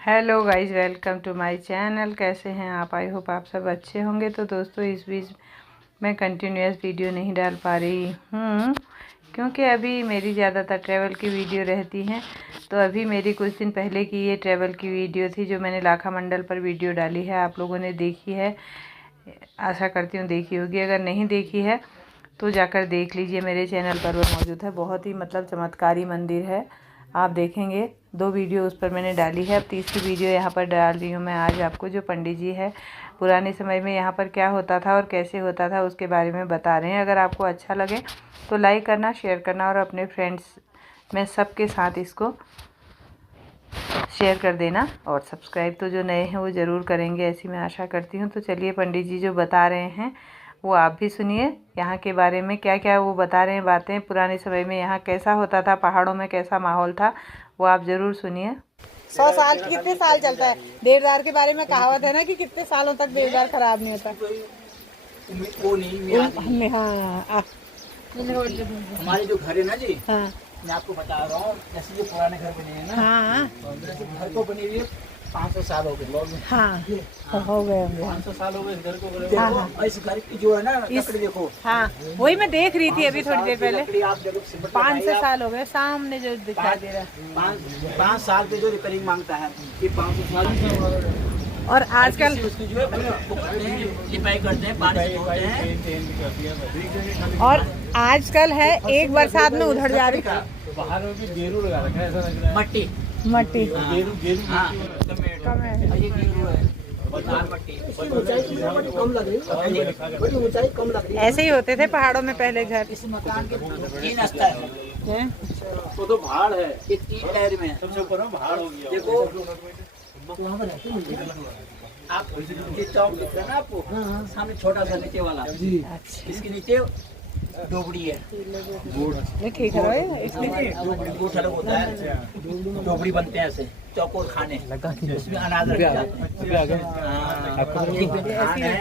Hello guys, welcome to my channel. कैसे हैं आप? आई होप आप सब अच्छे होंगे। तो दोस्तों, इस बीच मैं कंटिन्यूअस वीडियो नहीं डाल पा रही हूँ क्योंकि अभी मेरी ज़्यादातर ट्रैवल की वीडियो रहती हैं। तो अभी मेरी कुछ दिन पहले की ये ट्रैवल की वीडियो थी जो मैंने लाखा मंडल पर वीडियो डाली है। आप लोगों ने देखी है, आशा करती हूँ देखी होगी। अगर नहीं देखी है तो जाकर देख लीजिए, मेरे चैनल पर वो मौजूद है। बहुत ही चमत्कारी मंदिर है, आप देखेंगे। 2 वीडियो उस पर मैंने डाली है, अब तीसरी वीडियो यहाँ पर डाल रही हूँ मैं आज आपको। जो पंडित जी है, पुराने समय में यहाँ पर क्या होता था और कैसे होता था उसके बारे में बता रहे हैं। अगर आपको अच्छा लगे तो लाइक करना, शेयर करना और अपने फ्रेंड्स में सबके साथ इसको शेयर कर देना। और सब्सक्राइब तो जो नए हैं वो ज़रूर करेंगे, ऐसी मैं आशा करती हूँ। तो चलिए, पंडित जी जो बता रहे हैं वो आप भी सुनिए। यहाँ के बारे में क्या क्या वो बता रहे हैं बातें, पुराने समय में यहाँ कैसा होता था, पहाड़ों में कैसा माहौल था, वो आप ज़रूर सुनिए। 100 साल कितने साल चलता है? देवदार के बारे में कहावत है ना कि कितने सालों तक देवदार खराब नहीं होता। हाँ, हमारे जो घर है ना जी, हाँ, मैं आपको बता रहा हूँ, जैसे जो पुराने घर बने हैं ना, हाँ, जैसे घर को बने हुए 500 साल हो गए। हाँ, हो गए होंगे। 500 साल हो गए घर को बने हाँ, हुए। और इस घर की जो है ना लकड़ी देखो, हाँ, वही मैं देख रही थी अभी थोड़ी देर पहले। लकड़ी आप जब सिमट 500 साल हो गए, सामने जो दिखाई दे रहा है। 5 साल पे जो रिपेयरिंग मांगता है, ये 500 साल। और आजकल उसकी जो है वो करते हैं, लिपाई करते हैं, पानी से धोते हैं। और आजकल है एक बरसात में उधड़ जा रही बाहर में भी गेरू लगा रखा है, ऐसा लग रहा है। मट्टी मट्टी। गेरू हाँ, कम है। और ये गेरू है और लाल मट्टी। ऊंचाई कम लग रही है, बड़ी ऊंचाई कम लग रही है। ऐसे ही होते थे पहाड़ों में पहले घर। इस मकान के 3 स्तर है। हैं? तो पहाड़ है, ये 3 लेयर में है। सबसे ऊपर में पहाड़ हो गया। देखो वहाँ पर रहते हैं आप, ये चौक दिख रहा है ना आपको, सामने छोटा सा नीचे वाला, अच्छा, इसके नीचे डोबड़ी है। ये ठीक है। डोबड़ी गोठ अलग होता है, डोबड़ी बनते हैं ऐसे चौकोर खाने, उसमें अनाज रखे जाते हैं। हाँ, एक में धान है,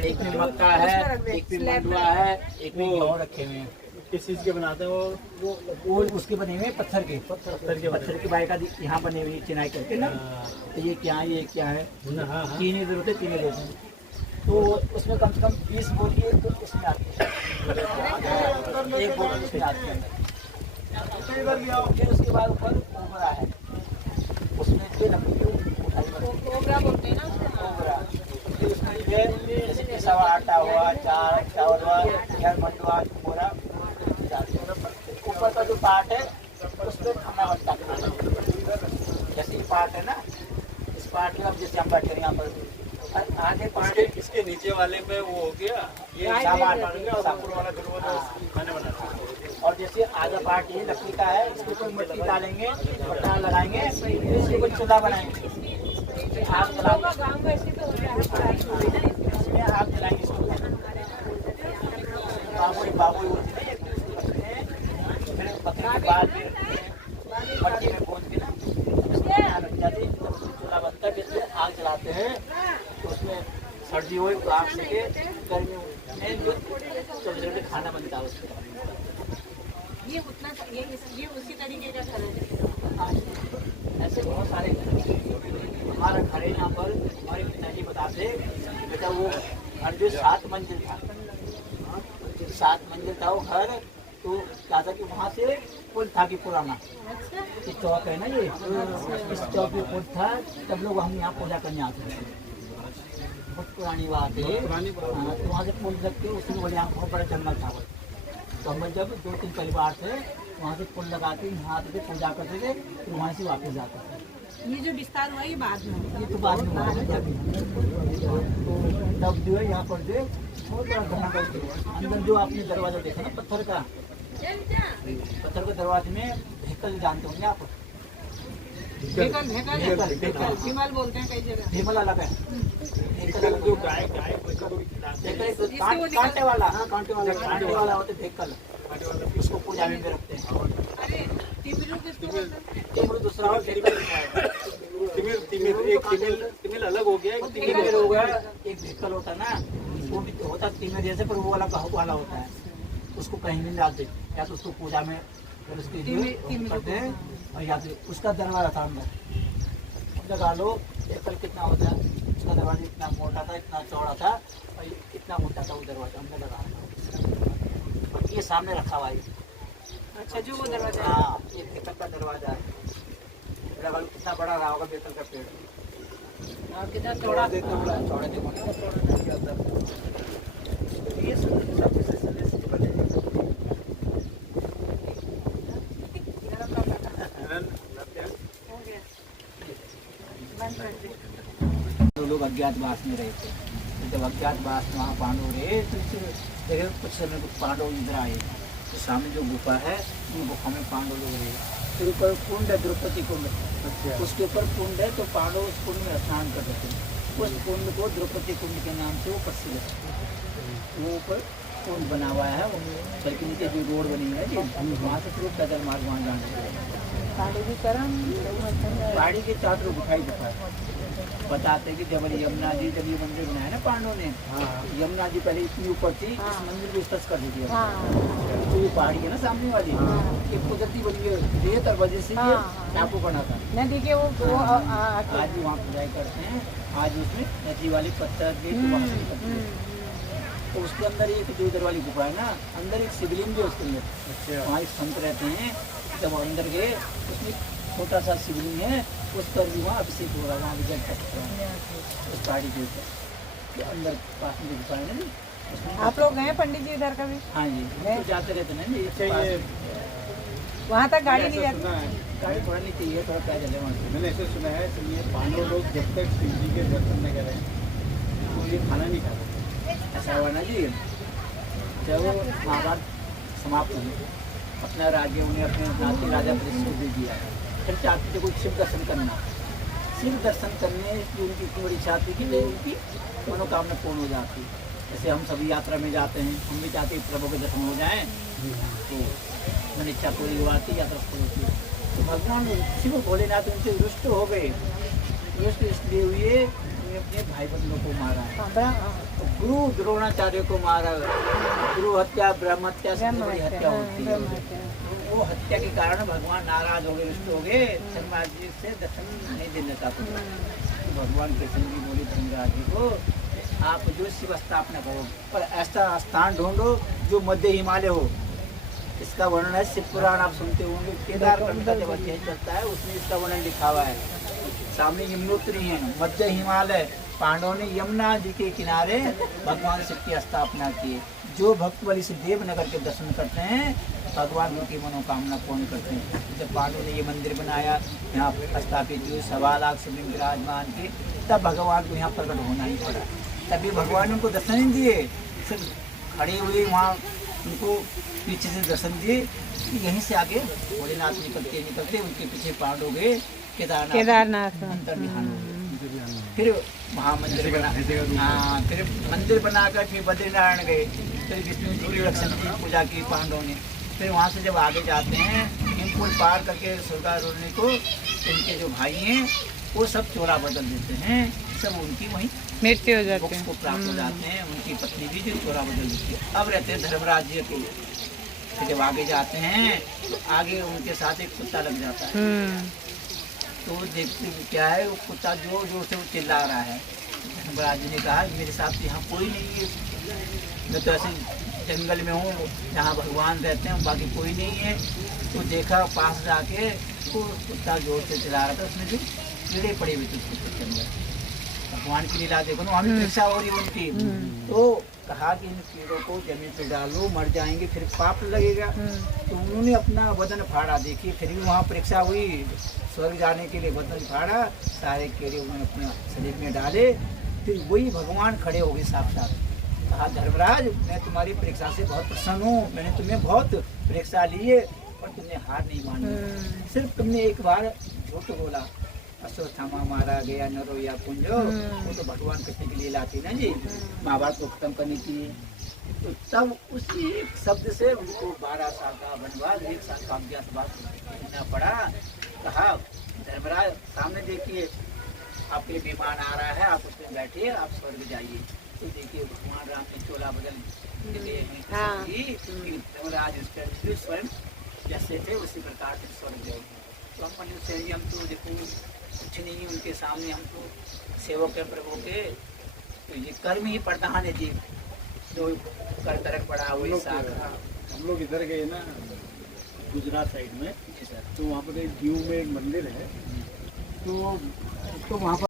एक में मक्का है, एक में मंडुआ है, एक में गेहूं रखे हुए हैं। किस चीज के बनाते हैं वो उसके बने हुए पत्थर के बाई का यहाँ बने हुए चिनाई करके ना। तो ये क्या है, ये क्या है, चीनी जरूरत है, चीनी जरूरत है। तो उसमें कम से कम 20 बोरिए तो इसमें आती है, एक बोरी इसमें आती है। फिर उसके बाद ऊपर ओबरा है, उसमें जो लकड़ी ओबरा बोलते हैं ना, ओबरा। फिर उसमें जैसे पिसा हुआ आटा हुआ, चावल हुआ, या मंडुआ, बोरा, ऊपर का जो पार्ट है उसमें खाना बनता है। जैसे ये पार्ट है ना, इस पार्ट में अब जैसे हम बैठे हैं यहाँ पर, आगे पार्ट इसके नीचे वाले पे वो हो गया, ये सामान सापुर वाला फिर वो खाने बनाते हैं। और जैसे आधा पार्ट ये लकड़ी का है, इसके ऊपर मिट्टी डालेंगे, पट्टा लगाएंगे, फिर इसके ऊपर चूल्हा बनाएंगे, आग जलाएंगे, इसमें आग जलाएंगे इसको। बाबू बोलते हैं, फिर पत्थर के बाद मट्टी में भून के ना रख जाते हैं। चूल्हा बनता है, फिर इसमें आग जलाते हैं, तो उसमें सर्दी हो तो आग से गर्मी में जो छोटे खाना बनता है उसमें। ये उसी तरीके का घर है। ऐसे बहुत सारे घर हैं। हमारा घर है यहाँ पर, हमारे पिताजी बताते बेटा वो घर जो 7 मंजिल था, 7 मंजिल था वो घर। तो क्या था कि वहाँ से पुल था कि पुराना, इस चौक है ना ये, इस चौक में पुल था, तब लोग हम यहाँ पूजा करने आते थे। बहुत पुरानी बात है। तो वहाँ से पुल रख के उसमें बोले यहाँ बहुत बड़ा जंगल था। तो हम जब 2-3 परिवार थे वहाँ से पुल लगा के यहाँ आते थे, पूजा करते थे, फिर वहाँ से वापस जाते थे। ये जो विस्तार हुआ ये बाद में, ये तो बाद में हुआ है जब। तो तब जो है यहाँ पर जो बहुत बड़ा घना करके अंदर जो आपने दरवाजा देखा ना पत्थर का दरवाजे में ढेकल जानते होंगे आप? भीमल बोलते हैं कई जगह। ढेकल अलग है, जो गाय कांटे वाला, हाँ कांटे वाला होता है ढेकल, उसको पूजा में रखते हैं। अरे तिमिल किसको बोलते हैं? तिमिल दूसरा और तिमिल अलग हो गया, तिमिल हो गया। एक ढेकल होता है ना, वो भी होता तिमिल जैसे, पर वो वाला गहू वाला होता है, उसको कहीं नहीं डालते, या तो उसको पूजा में उसके लिए करते हैं, और या फिर उसका दरवाजा था अंदर। अब लगा लो एप्पल कितना होता है, उसका दरवाजा इतना मोटा था, इतना चौड़ा था और इतना मोटा था वो दरवाजा हमने लगा रखा। और ये सामने रखा हुआ है। अच्छा, जो वो दरवाजा है। हाँ, ये एप्पल का दरवाजा है। लगा लो कितना बड़ा रहा होगा एप्पल का पेड़। और कितना चौड़ा। कितना बड़ा चौड़ा देखो ना, चौड़ा नहीं आता। ये सब से बने लोग अज्ञातवास में रहे थे। तो जब अज्ञातवास में वहाँ पांडव रहे तो देखो कुछ समय कुछ पांडव इधर आए। तो सामने जो गुफा है उन गुफा में पांडव लोग रहे। फिर ऊपर कुंड है, द्रौपदी कुंड। अच्छा। उसके ऊपर कुंड है, तो पांडव उस कुंड में स्नान करते थे। उस कुंड को द्रौपदी कुंड के नाम से वो प्रसिद्ध है। वो ऊपर कुंड बना हुआ है, वो सड़क नीचे जो रोड बनी है जी, वहाँ से फिर पैदल मार्ग वहाँ जाना। पहाड़ी के चारों गुफाई गुफा बताते हैं कि जब यमुना जी जब ये मंदिर बनाया ना पांडवों ने, यमुना जी पहले इतनी ऊपर थी, इस मंदिर को स्पर्श कर दी थी। तो ये पहाड़ी है ना सामने वाली, ये कुदरती बनी है रेत और वजह से ये टापू बना था। नदी के वो आज भी वहाँ पूजाई करते हैं। आज उसमें नदी वाली पत्थर तो उसके अंदर एक जो इधर वाली गुफा है ना, अंदर एक शिवलिंग भी है उसके अंदर। वहाँ एक संत रहते हैं, जब अंदर गए उसमें छोटा सा शिवलिंग है, उस पर भी वहाँ अभिषेक हो रहा है, वहाँ भी जल सकते हैं उस पहाड़ी के ऊपर अंदर पास में गुफा है ना। आप लोग गए पंडित जी इधर कभी? हाँ जी, तो जाते रहते ना जी। वहाँ तक गाड़ी नहीं जाती? गाड़ी थोड़ा नहीं चाहिए, थोड़ा पैदल है वहाँ से। मैंने ऐसे सुना है कि ये पांडव लोग जब तक शिव जी के दर्शन में करें तो ये खाना नहीं खाते। ऐसा हुआ ना जी, जब वो महाभारत समाप्त हुई, अपना राज्य उन्हें अपने नाती राजा परीक्षित को दे दिया। फिर चाहते थे कोई शिव दर्शन करना। शिव दर्शन करने की उनकी इतनी बड़ी इच्छा थी कि नहीं उनकी मनोकामना पूर्ण हो जाती। जैसे हम सभी यात्रा में जाते हैं, हम भी चाहते हैं प्रभु के दर्शन हो जाएं, तो मन इच्छा पूरी हुआ थी, यात्रा पूरी होती। तो भगवान शिव भोलेनाथ उनसे रुष्ट हो गए। रुष्ट इसलिए हुए उन्होंने अपने भाई बंधुओं को मारा, तो गुरु द्रोणाचार्य को मारा। गुरु हत्या ब्रह्म हत्या से बड़ी हत्या होती है। वो हत्या के कारण भगवान नाराज हो गए, रुष्ट हो गए, धर्मराज जी से दर्शन नहीं देना चाहते। तो भगवान कृष्ण जी बोले धर्मराज जी को, आप जो शिव स्थापना करो, पर ऐसा स्थान ढूंढो जो मध्य हिमालय हो। इसका वर्णन है शिव पुराण, आप सुनते होंगे, केदारखंड का जब अध्ययन चलता है उसमें इसका वर्णन लिखा हुआ है। सामने यमुनोत्री है, मध्य हिमालय। पांडवों ने यमुना जी के किनारे भगवान शिव की स्थापना की। जो भक्त बलि से देवनगर के दर्शन करते हैं, भगवान उनकी मनोकामना पूर्ण करते हैं। जब पांडवों ने ये मंदिर बनाया, यहाँ स्थापित हुए, 1.25 लाख शिवलिंग विराजमान के, तब भगवान को यहाँ प्रकट होना ही पड़ा। तभी भगवान उनको दर्शन नहीं दिए, सिर्फ खड़े हुए वहाँ उनको पीछे से दर्शन दिए। यहीं से आगे भोलेनाथ निकलते उनके पीछे पांडव गए केदारनाथ अंतर्ध्यान हो गए। फिर वहाँ मंदिर बना, हाँ, फिर मंदिर बनाकर फिर बद्रीनारायण गए। फिर विष्णु जी की लक्ष्मण की पूजा की पांडवों ने। फिर वहाँ से जब आगे जाते हैं, हिमकुंड पार करके स्वर्गारोहण को उनके जो भाई हैं वो सब चोला बदल देते हैं, सब उनकी वहीं मृत्यु हो जाती है, को प्राप्त हो जाते हैं। उनकी पत्नी भी जो चोला बदल देती है। अब रहते हैं धर्मराज जी के। फिर जब आगे जाते हैं तो आगे उनके साथ एक कुत्ता लग जाता है। तो देखते क्या है, वो कुत्ता जोर जोर से वो चिल्ला रहा है। धर्मराज जी ने कहा मेरे साथ यहाँ कोई नहीं है, मैं तो ऐसे जंगल में हूँ जहाँ भगवान रहते हैं, बाकी कोई नहीं है। तो देखा पास जाके तो कुत्ता जोर से चिल्ला रहा था, उसमें जो कीड़े पड़े हुए थे उसके कुत्ते अंदर। भगवान की लीला देखो ना, वहाँ भी परीक्षा हो रही है उनकी। तो कहा कि इन कीड़ों को जमीन पे डालो, मर जाएंगे, फिर पाप लगेगा। तो उन्होंने अपना वजन फाड़ा, देखिए फिर भी वहाँ परीक्षा हुई। स्वर्ग जाने के लिए वजन फाड़ा, सारे कीड़े उन्होंने अपने शरीर में डाले। फिर वही भगवान खड़े हो गए साक्षात। कहा धर्मराज मैं तुम्हारी परीक्षा से बहुत प्रसन्न हूँ, मैंने तुम्हें बहुत परीक्षा ली है और तुमने हार नहीं मानी। सिर्फ तुमने एक बार झूठ बोला, अश्वत्थामा मारा गया नरो या कुंजो, वो तो भगवान कृष्ण की लीला थी ना जी, महाभारत को खत्म करने की। तो तब उसी शब्द से उनको 12 साल का वनवास, 1 साल का अज्ञातवास रहना पड़ा। कहा धर्मराज सामने देखिए आपके विमान आ रहा है, आप उसमें बैठिए, आप स्वर्ग जाइए। तो देखिए भगवान राम ने चोला बदल धर्मराज स्वयं जैसे थे उसी प्रकार से स्वर्ग गए। तो हम मनुष्य हम तो देखो कुछ नहीं है उनके सामने, हम तो सेवक है प्रभु के, तो ये कर्म ही प्रधान है जी, जो कर तरक पड़ा वही साखा। हम लोग इधर गए ना गुजरात साइड में, तो वहाँ पर एक दीव में एक मंदिर है, तो वहाँ पर